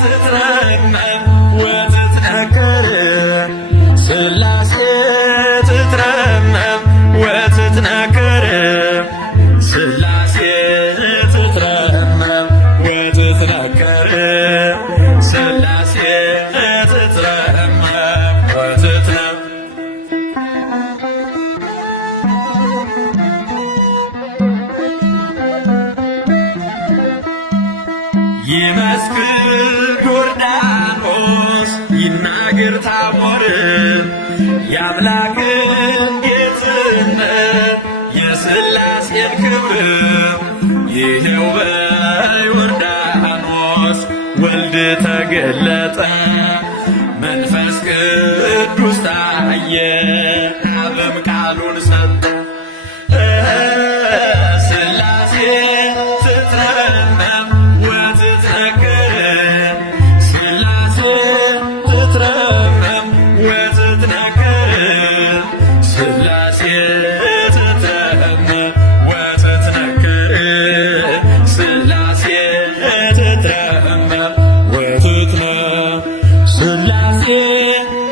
ትትረመም ወትትነከር ሥላሴ ትትረመም ወትትነከር ሥላሴ ትትረመም ወትትነከር ሥላሴ ትትረመም ወትትነም ይመስክር ዮርዳኖስ ይናገር ታቦር የአምላክን ጌትነት የሥላሴን ክብር ይሄው በዮርዳኖስ ወልድ ተገለጠ መንፈስ ቅዱስ ታየ አብም ቃሉን ሰጠ ሥላሴ ትትረመም ወትትነከር ሥላሴ ትትረመም ወትትነከር ሥላሴ ትትረመም ወትትነከር ሥላሴ ትትረመም ወትትነም ሥላሴ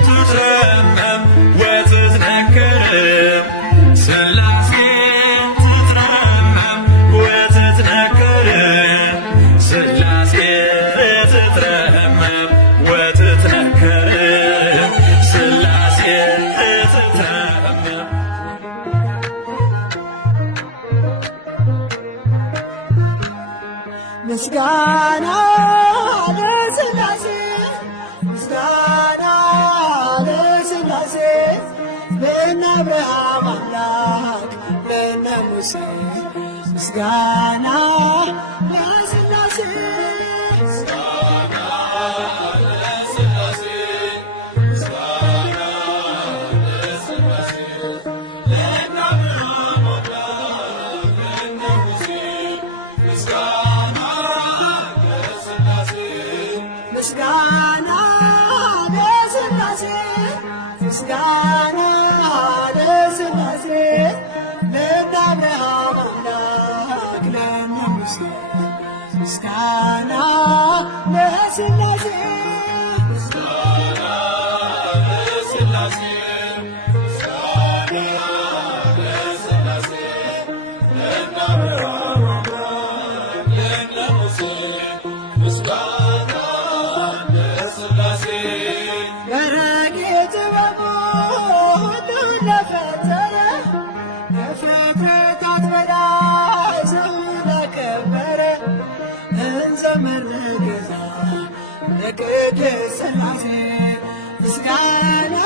ትትረመም ወትትነከር ሥላሴ ትትረመም ወትትነከር ሥላሴ ትትረመም ወትትነከር ሥላሴ ትትረመም ምስጋና ለሥላሴ ምስጋና ለሥላሴ ለእነ አብርሃም አምላክ ለእነ ሙሴ ምስጋና ለሥላሴ ምስጋና ለሥላሴ ምስጋና ለሥላሴ ለእነ አብርሃም አምላክ ለእነ ሙሴ ምስጋና ለሥላሴ በረድኤት ጥበቡ ሁሉን ለፈጠረ ከፍጥረታት በላይ ሰውን ላከበረ እንዘምር ለጌታ ለቅድስት ሥላሴ ምስጋና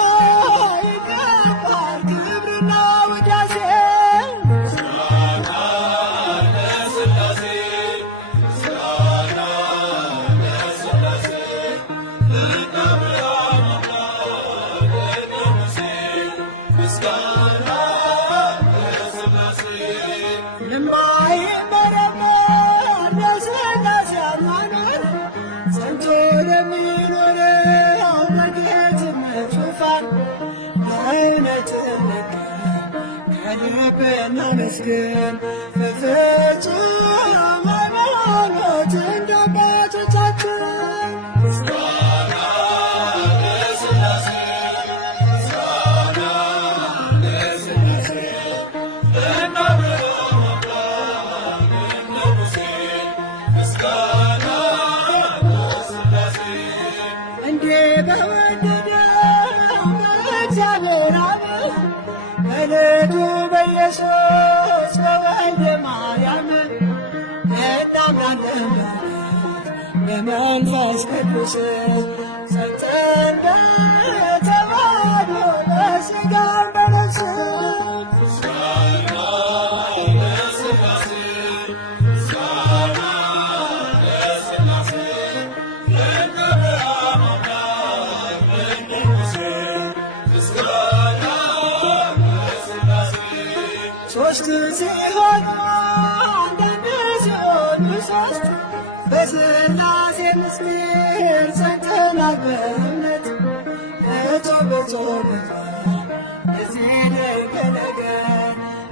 ይገባል ክብርና ውዳሴ የማይመረመር ለሥላሴ ሃይማኖት ጸንቶ ለሚኖረው በጌትነት ዙፋን በእውነት እንገኝ ከልብ እናመስግን በፍጹም ሃይማኖት እንደ አባቶቻችን በእግዚአብሔር አብ በልጁ በኢየሱስ በወልደ ማርያም እናምናለን በመንፈስ ቅዱስ ጸንተን በተዋሕዶ በሥጋ በነፍስ ሦስት ሲሆኑ አንዳንድ ሲሆኑ ሦስት በሥላሴ ምስጢር ጸንተናል በእምነት እጾም በጾም እዚህ ነገ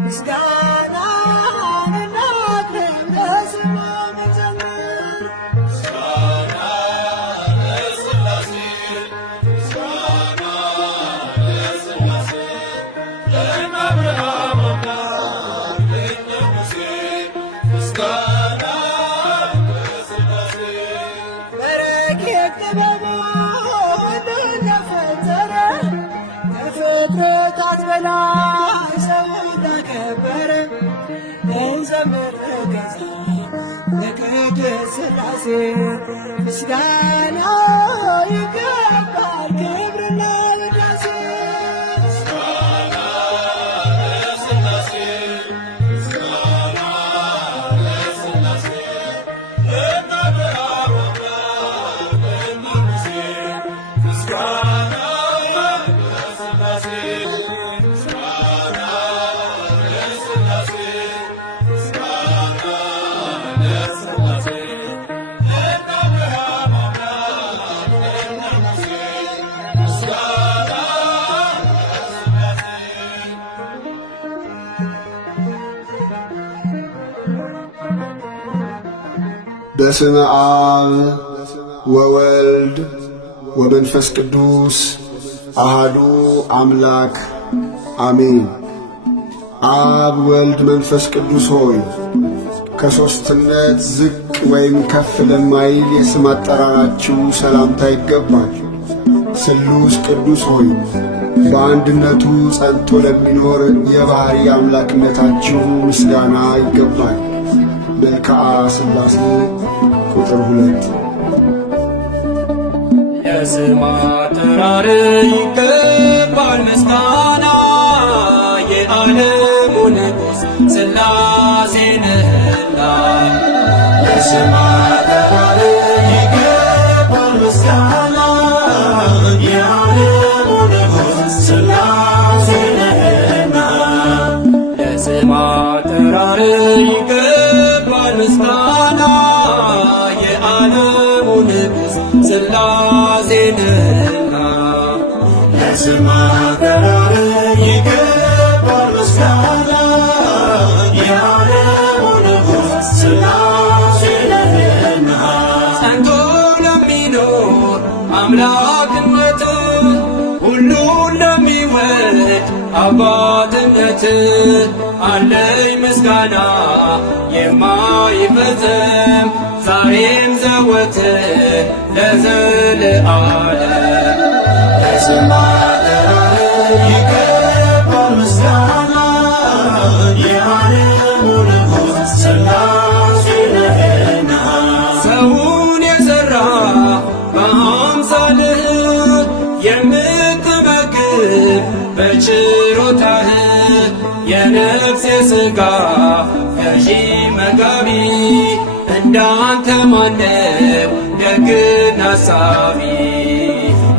ምስጋናን እናቅርብ ለስሙ እንዘምር። በረቂቅ ጥበቡ ሁሉን ለፈጠረ ከፍጥረታት በላይ ሰውን ላከበረ እንዘምር ገዛ ለቅድስት ሥላሴ ምስጋና ይገባል ክብርና ውዳሴ። በስመ አብ ወወልድ ወመንፈስ ቅዱስ አሃዱ አምላክ አሜን። አብ ወልድ መንፈስ ቅዱስ ሆይ ከሦስትነት ዝቅ ወይም ከፍ ለማይል የስም አጠራራችሁ ሰላምታ ይገባል። ስሉስ ቅዱስ ሆይ በአንድነቱ ጸንቶ ለሚኖር የባሕሪ አምላክነታችሁ ምስጋና ይገባል። መልክዓ ሥላሴ ቁጥር 2 ለስም አጠራር ይገባል ምስጋና የዓለሙ ንጉሥ ሥላሴ ነህና። ለስም አጠራር ይገባል ምስጋና የዓለሙ ንጉሥ ሥላሴ ነህና። ለስም አጠራር ይገባል ምስጋና የዓለሙ ንጉሥ ሥላሴ ነህና። ለስም አጠራር ይገባል ምስጋና የዓለሙ ንጉሥ ሥላሴ ነህና። ጸንቶ ለሚኖር አምላክነት ሁሉን ለሚወድ አባትነት አለኝ ምስጋና የማይፈጸም ዛሬም ዘወትር ለዘለዓለም። ለስም አጠራር ይገባል ምስጋና የዓለሙ ንጉሥ ሥላሴ ነህና። ሰውን የሠራ በአምሳልህ የምትመግብ በችሮታህ የነፍስ የሥጋ ገዢ መጋቢ እንዳንተ ማነው ደግና አሳቢ።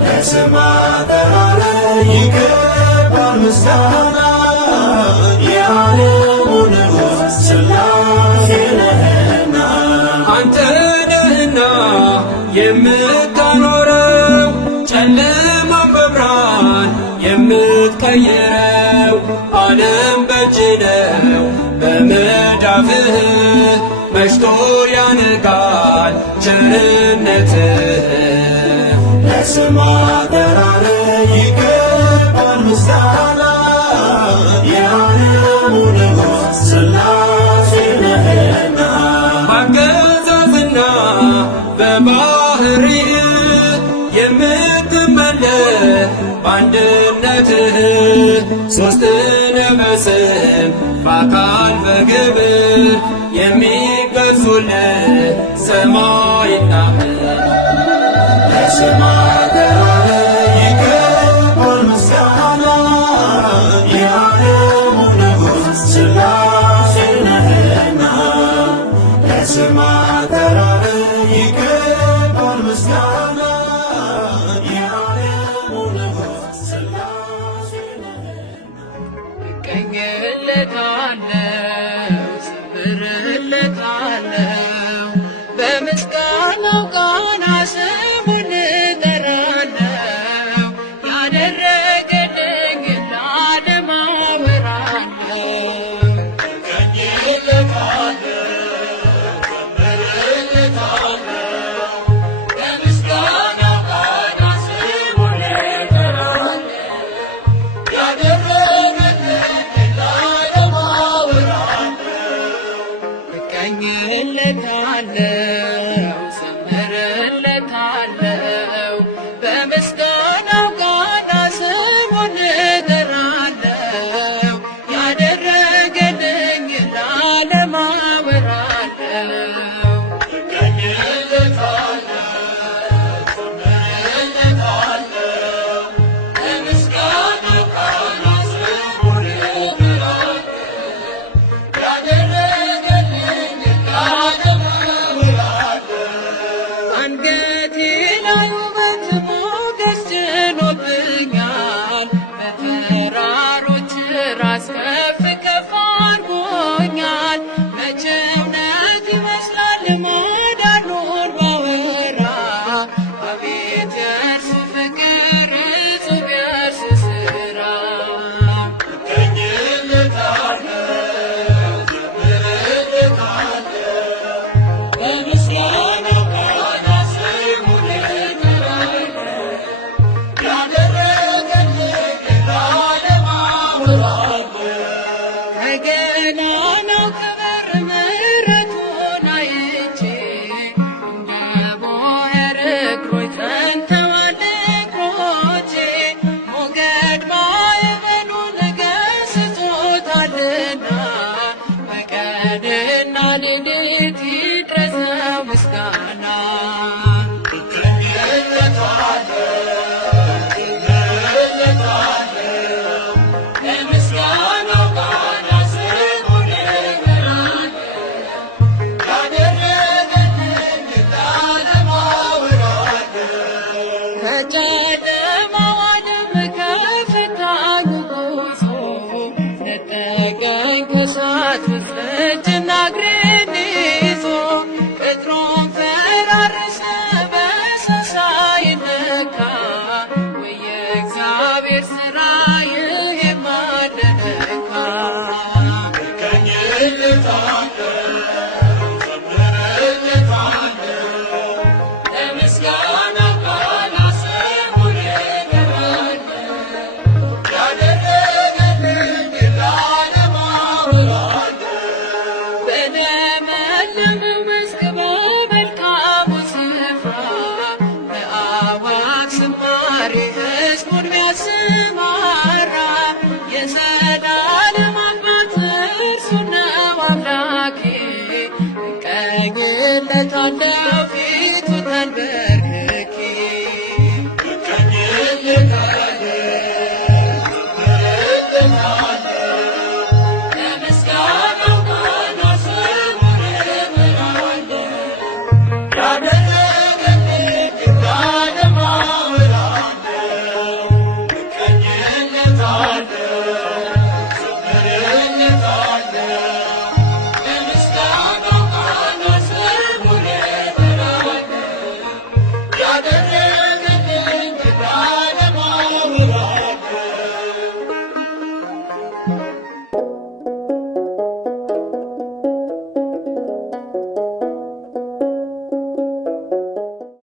ለስም አጠራር ይገባል ምስጋና የዓለሙ ንጉሥ ሥላሴ ነህና። አንተ ነህና የምታኖረው ጨለማን በብርሃን የምትቀይረው ዓለም በእጅ ነው በመዳፍህ መሽቶ ያነጋል ቸርነትህ። ለስም አጠራር ይገባል ምስጋና የዓለሙ ንጉሥ ሥላሴ ነህና። በአገዛዝና በባሕርይህ የምትመለክ በአንድነትህ ሦስት ነህ በስም በአካል በግብር የሚገዙልህ ሰማይና ምድር። ለስም አጠራር ይገባል ምስጋና የዓለሙ ንጉሥ ሥላሴ ነህና። ለስም አጠራር ይገባል ምስጋና የዓለሙ ንጉሥ ሥላሴ ነህና። እቀኝለታለሁ ዘምርለታለሁ በምስጋናው ቃና ስሙን እጠራለሁ ያደረገልኝን ለዓለም አወራለሁ። እቀኝለታለሁ ዘምርለታለሁ በምስጋናው ቃና ስሙን እጠራለሁ ያደረገልኝን ለዓለም አወራለሁ። አንገቴ ላይ ውበት ሞገስ ጭኖብኛል በተራሮች ራስ ከፍ ከፍ አድርጎኛል። መቼ እውነት ይመስላል ማዳኑን ባወራ አቤት የእርሱ ፍቅር እጹብ የእርሱ ሥራ። ከገናናው ክብር ምሕረቱን አይቼ እንደ ቦዔር እግሮች ጸንተዋል እግሮቼ። ሞገድ ማዕበሉን ገሥጾታልና በቀንና ሌሊት ይድረሰው ምስጋና። ከጨለማው ዓለም ከፈታኙ ጉዞ ነጠቀኝ ከእሳት ውስጥ እጅና እግሬን ይዞ። ቅጥሩን ፈራረሰ በሰው ሳይነካ ወይ የእግዚአብሔር ሥራ ይሄማ አለ ለካ። በለመለመው መስክ በመልካሙ ስፍራ በአዕዋፍ ዝማሬ ሕዝቡን ቢያሰማራ የዘላለም አባት እርሱ ነው አምላኬ እቀኝለታለሁ